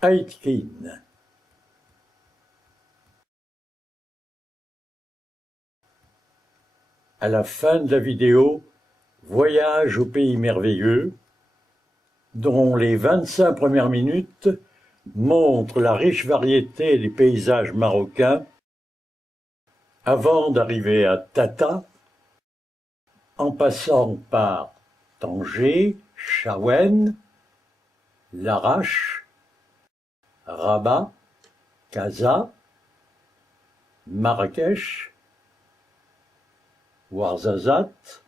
Aitken. À la fin de la vidéo, Voyage au pays merveilleux, dont les 25 premières minutes montrent la riche variété des paysages marocains avant d'arriver à Tata, en passant par Tanger, Chaouenne, Larache, Rabat, Casa, Marrakech, Ouarzazate,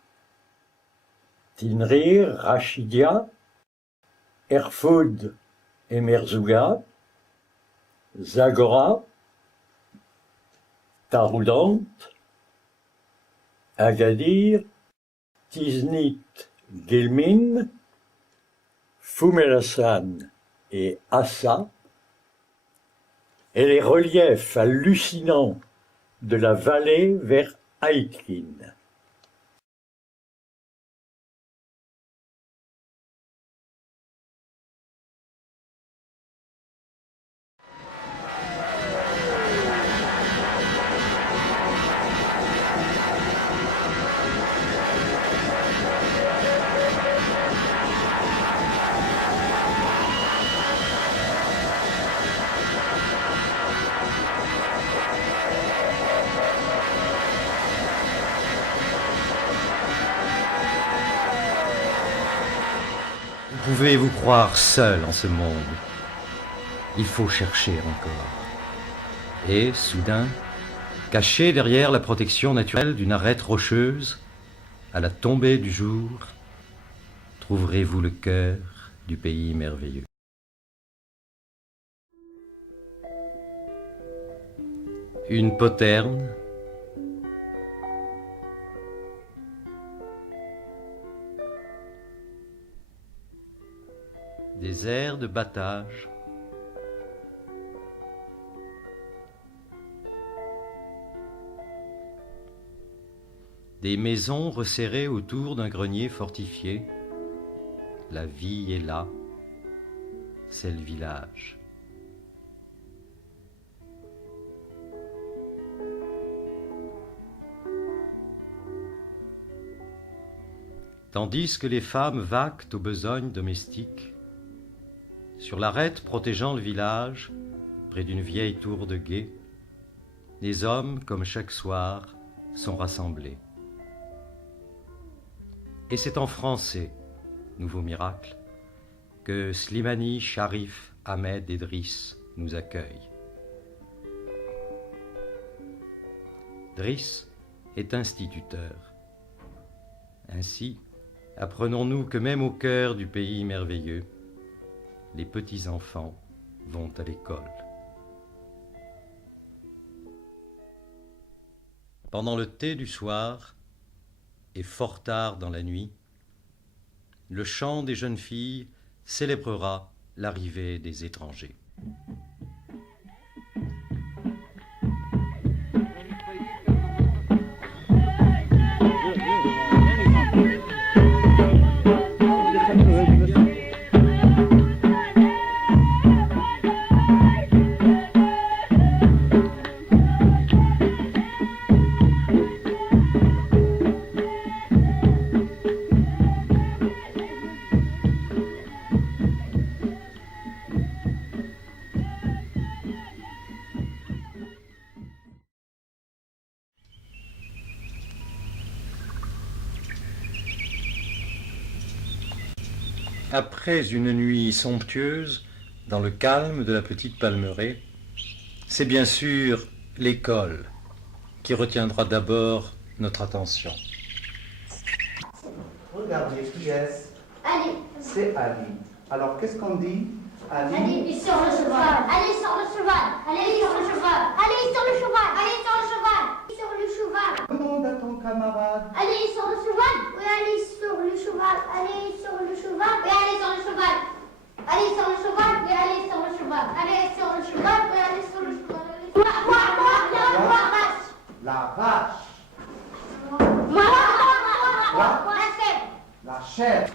Tinrir, Rachidia, Erfoud et Merzouga, Zagora, Taroudant, Agadir, Tiznit, Guilmine, Foumelassan et Assa, et les reliefs hallucinants de la vallée vers Aitken. Vous pouvez vous croire seul en ce monde. Il faut chercher encore. Et, soudain, caché derrière la protection naturelle d'une arête rocheuse, à la tombée du jour, trouverez-vous le cœur du pays merveilleux. Une poterne, des aires de battage, des maisons resserrées autour d'un grenier fortifié. La vie est là, c'est le village. Tandis que les femmes vaquent aux besognes domestiques, sur l'arête protégeant le village, près d'une vieille tour de guet, les hommes, comme chaque soir, sont rassemblés. Et c'est en français, nouveau miracle, que Slimani, Sharif, Ahmed et Driss nous accueillent. Driss est instituteur. Ainsi, apprenons-nous que même au cœur du pays merveilleux, les petits-enfants vont à l'école. Pendant le thé du soir, et fort tard dans la nuit, le chant des jeunes filles célébrera l'arrivée des étrangers. Après une nuit somptueuse, dans le calme de la petite Palmeraie, c'est bien sûr l'école qui retiendra d'abord notre attention. Regardez, qui est-ce? Ali. C'est Ali. Alors, qu'est-ce qu'on dit? Ali. Ali sur le cheval. Ali sur le cheval. Ali sur le cheval. Ali sur le cheval. Ali sur le cheval. Sur le cheval. Demande à ton camarade. Ali sur le cheval. Oui, Ali sur le cheval. Ali sur le cheval. Oui, Ali sur le cheval. Ali sur le cheval. Oui, Ali sur le cheval. Ali sur le cheval. Oui, Ali sur le cheval. Moi, vache. La vache. Moi, La chèvre.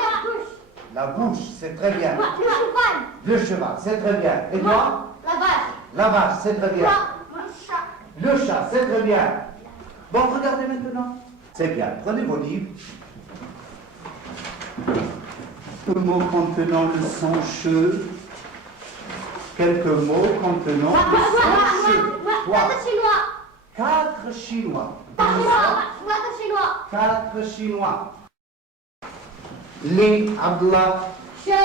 la bouche. La La bouche, c'est très bien. Moi, le cheval. Le cheval, c'est très bien. Et toi? La vache. La vache, c'est très bien. Moi, le chat. Le chat, c'est très bien. Bon, regardez maintenant. C'est bien. Prenez vos livres. Le mot contenant le son che. Quelques mots contenant le son che. Moi, le chinois. 4 chinois. Moi, le chinois. 4 chinois. Les Abdallah. Che,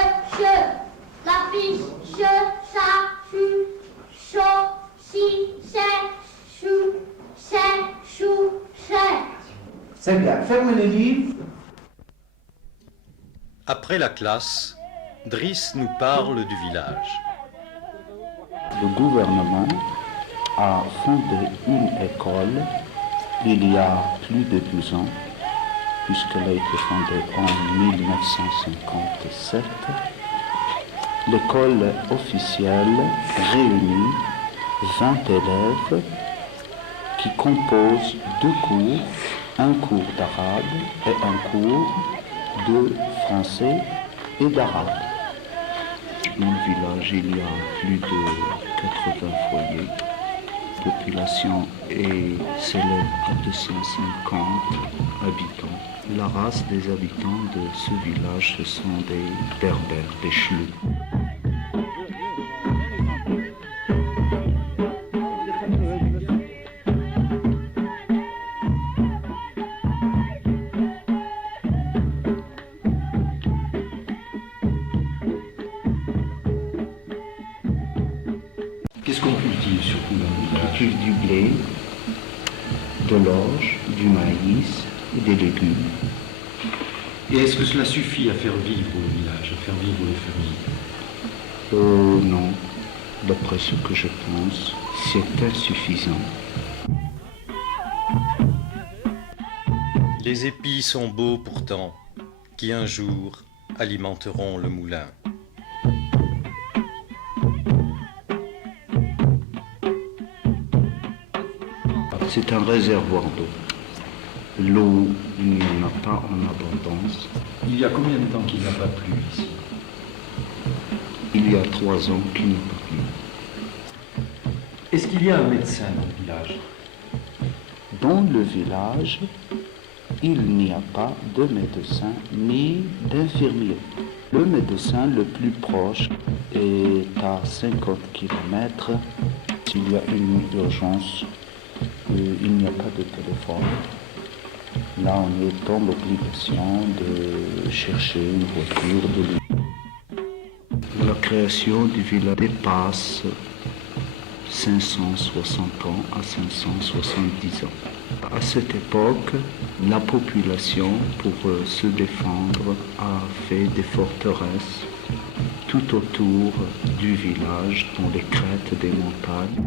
la fiche, che, cha, chu, cho, chi, che, chou, che, chou, che. C'est bien. Fermez les livres. Après la classe, Driss nous parle du village. Le gouvernement a fondé une école il y a plus de 12 ans, puisqu'elle a été fondée en 1957. L'école officielle réunit 20 élèves qui composent 2 cours, un cours d'arabe et un cours de français et d'arabe. Dans le village, il y a plus de 80 foyers. La population s'élève à 250 habitants. La race des habitants de ce village, ce sont des berbères, des chlous. Qu'est-ce qu'on cultive surtout dans le On village? cultive du blé, de l'orge, du maïs et des légumes. Et est-ce que cela suffit à faire vivre le village, à faire vivre les familles? Non, d'après ce que je pense, c'est insuffisant. Les épis sont beaux pourtant, qui un jour alimenteront le moulin. C'est un réservoir d'eau. L'eau, il n'y en a pas en abondance. Il y a combien de temps qu'il n'a pas plu ici? Il y a 3 ans qu'il n'y a pas plu. Est-ce qu'il y a un médecin dans le village? Dans le village, il n'y a pas de médecin ni d'infirmier. Le médecin le plus proche est à 50 km. S'il y a une urgence, il n'y a pas de téléphone. Là, on est dans l'obligation de chercher une voiture de lui. La création du village dépasse 560 ans à 570 ans. À cette époque, la population, pour se défendre, a fait des forteresses tout autour du village, dans les crêtes des montagnes.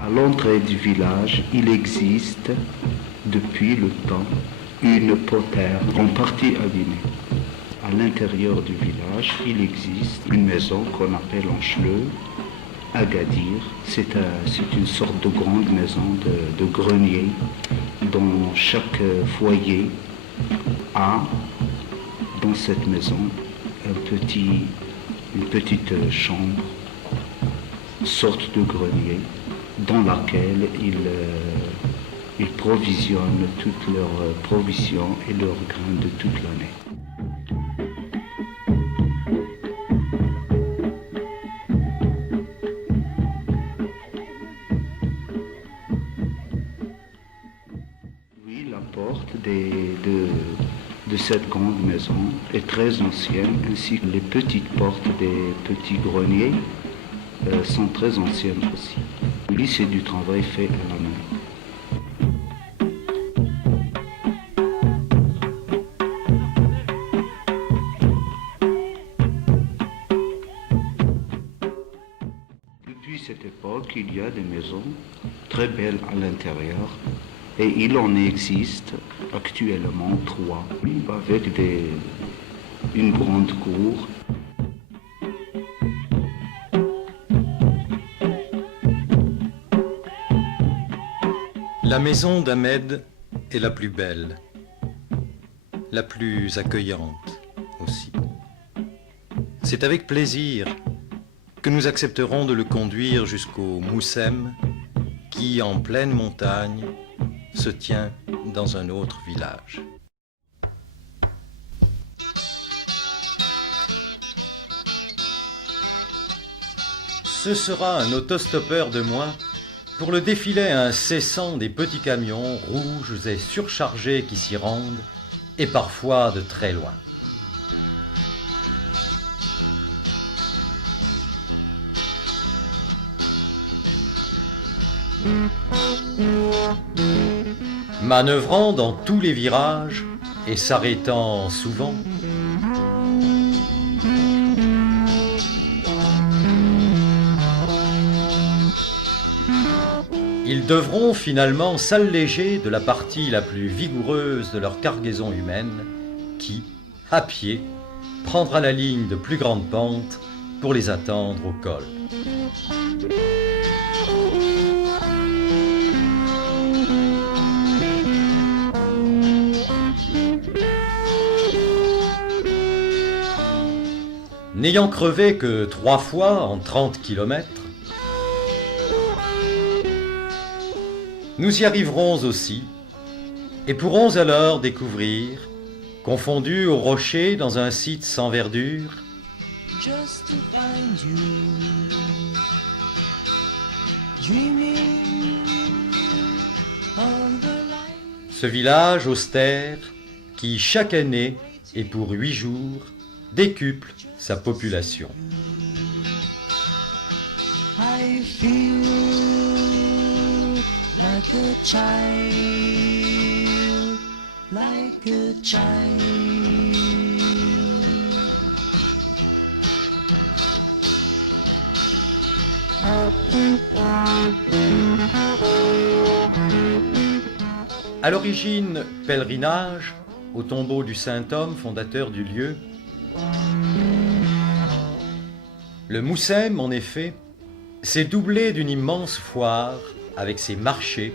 À l'entrée du village, il existe, depuis le temps, une poterne en partie abîmée. À l'intérieur du village, il existe une maison qu'on appelle Anchleux, Agadir. C'est une sorte de grande maison de grenier dont chaque foyer a, dans cette maison, une petite chambre, sorte de grenier, dans laquelle ils provisionnent toutes leurs provisions et leurs grains de toute l'année. Oui, la porte de cette grande maison est très ancienne, ainsi que les petites portes des petits greniers sont très anciennes aussi. Oui, c'est du travail fait à la main. Depuis cette époque, il y a des maisons très belles à l'intérieur et il en existe actuellement 3 avec une grande cour. La maison d'Ahmed est la plus belle, la plus accueillante aussi. C'est avec plaisir que nous accepterons de le conduire jusqu'au Moussem, qui, en pleine montagne, se tient dans un autre village. Ce sera un autostoppeur de moins pour le défilé incessant des petits camions rouges et surchargés qui s'y rendent, et parfois de très loin. Manœuvrant dans tous les virages et s'arrêtant souvent, ils devront finalement s'alléger de la partie la plus vigoureuse de leur cargaison humaine qui, à pied, prendra la ligne de plus grande pente pour les attendre au col. N'ayant crevé que 3 fois en 30 kilomètres, nous y arriverons aussi et pourrons alors découvrir, confondus aux rochers dans un site sans verdure, just to find you, dreaming of the light. ce village austère qui, chaque année et pour 8 jours, décuple sa population. I feel like a child, like a child. À l'origine, pèlerinage au tombeau du Saint-Homme, fondateur du lieu. Le Moussem, en effet, s'est doublé d'une immense foire avec ses marchés,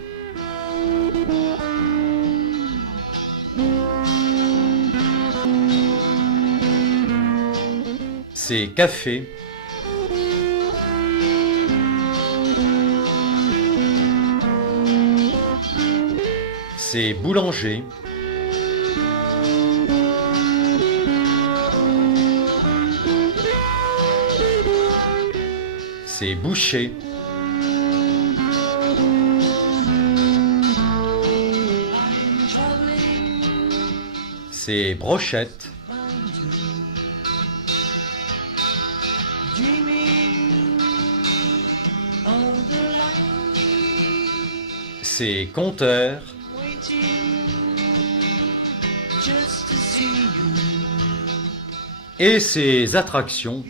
ses cafés, ses boulangers, ses bouchers, ses brochettes, Dreaming of the light, ses compteurs, waiting just to see you. et ses attractions,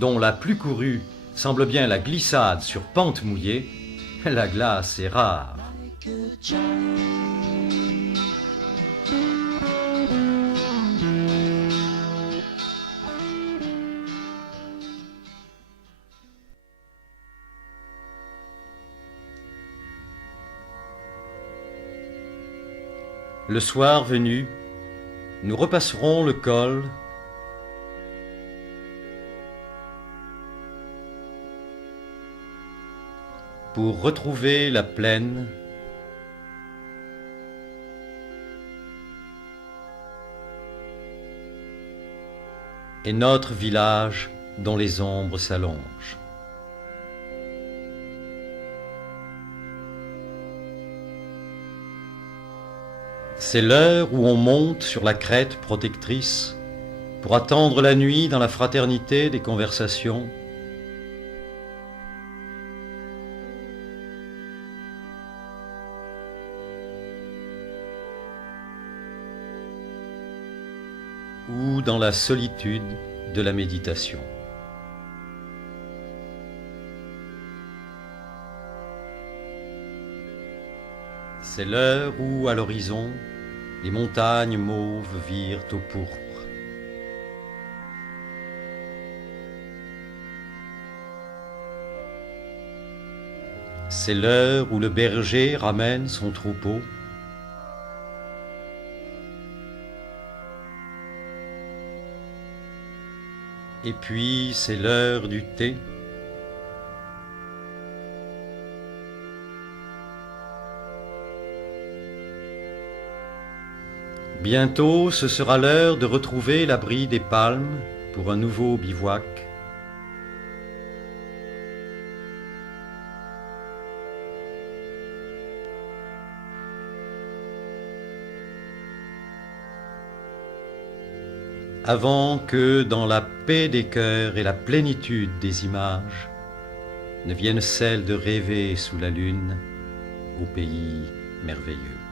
dont la plus courue semble bien la glissade sur pente mouillée. La glace est rare. Like a child. Le soir venu, nous repasserons le col pour retrouver la plaine et notre village dont les ombres s'allongent. C'est l'heure où on monte sur la crête protectrice pour attendre la nuit dans la fraternité des conversations. Ou dans la solitude de la méditation. C'est l'heure où, à l'horizon, les montagnes mauves virent au pourpre. C'est l'heure où le berger ramène son troupeau. Et puis c'est l'heure du thé. Bientôt, ce sera l'heure de retrouver l'abri des palmes pour un nouveau bivouac. Avant que, dans la paix des cœurs et la plénitude des images, ne vienne celle de rêver sous la lune au pays merveilleux.